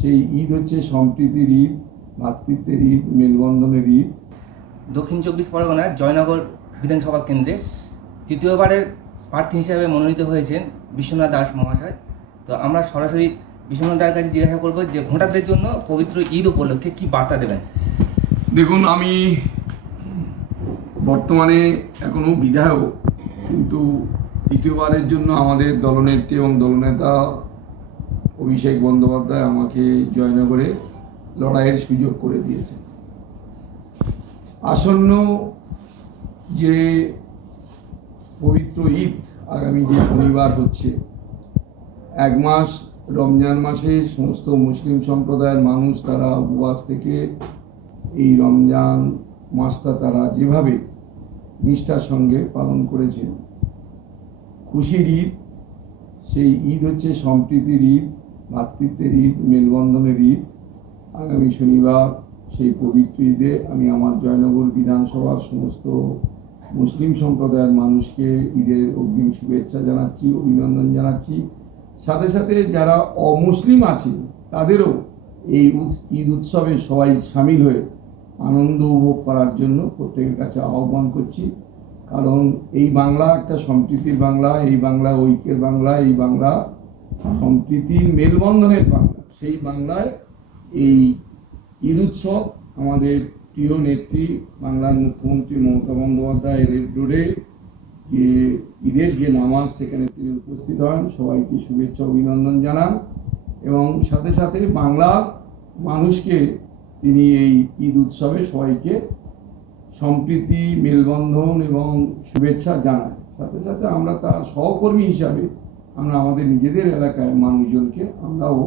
সেই ঈদ হচ্ছে সম্প্রীতির ঈদ, ভ্রাতৃত্বের ঈদ, মেলবন্ধনের ঈদ। দক্ষিণ চব্বিশ পরগনার জয়নগর বিধানসভা কেন্দ্রে তৃতীয়বারের প্রার্থী হিসেবে মনোনীত হয়েছেন বিশ্বনাথ দাস মহাশয়। তো আমরা সরাসরি বিশ্বনাথ দাসের কাছে জিজ্ঞাসা করবো যে ভোটারদের জন্য পবিত্র ঈদ উপলক্ষে কি বার্তা দেবেন। দেখুন, আমি বর্তমানে এখনো বিধায়ক, কিন্তু তৃতীয়বারের জন্য আমাদের দলনেত্রী এবং দলনেতা অভিষেক বন্দ্যোপাধ্যায় আমাকে জয়নগরে লড়াইয়ের সুযোগ করে দিয়েছে। আসন্ন যে পবিত্র ঈদ আগামী যে শনিবার হচ্ছে, এক মাস রমজান মাসে সমস্ত মুসলিম সম্প্রদায়ের মানুষ তারা উপবাস থেকে এই রমজান মাসটা তারা যেভাবে নিষ্ঠার সঙ্গে পালন করেছে, খুশির ঈদ। সেই ঈদ হচ্ছে সম্প্রীতির ঈদ, ভ্রাতৃত্বের ঈদ, মেলবন্ধনের ঈদ। আগামী শনিবার সেই পবিত্র ঈদে আমি আমার জয়নগর বিধানসভার সমস্ত মুসলিম সম্প্রদায়ের মানুষকে ঈদের অগ্রিম শুভেচ্ছা জানাচ্ছি, অভিনন্দন জানাচ্ছি। সাথে সাথে যারা অমুসলিম আছে তাদেরও এই ঈদ উৎসবে সবাই সামিল হয়ে আনন্দ উপভোগ করার জন্য প্রত্যেকের কাছে আহ্বান করছি। কারণ এই বাংলা একটা সম্প্রীতির বাংলা, এই বাংলা ঐক্যের বাংলা, এই বাংলা সম্প্রীতির মেলবন্ধনের বাংলা। সেই বাংলায় এই ঈদ উৎসব আমাদের প্রিয় নেত্রী বাংলার মুখ্যমন্ত্রী মমতা বন্দ্যোপাধ্যায় রেড রোডে যে ঈদের যে নামাজ, সেখানে তিনি উপস্থিত হন, সবাইকে শুভেচ্ছা অভিনন্দন জানান এবং সাথে সাথে বাংলার মানুষকে তিনি এই ঈদ উৎসবে সবাইকে সম্প্রীতি, মেলবন্ধন এবং শুভেচ্ছা জানাই। সাথে সাথে আমরা তার সহকর্মী হিসাবে আমরা আমাদের নিজেদের এলাকায় মানুষজনকে আমরাও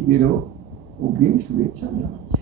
ঈদেরও অগ্রিম শুভেচ্ছা জানাচ্ছি।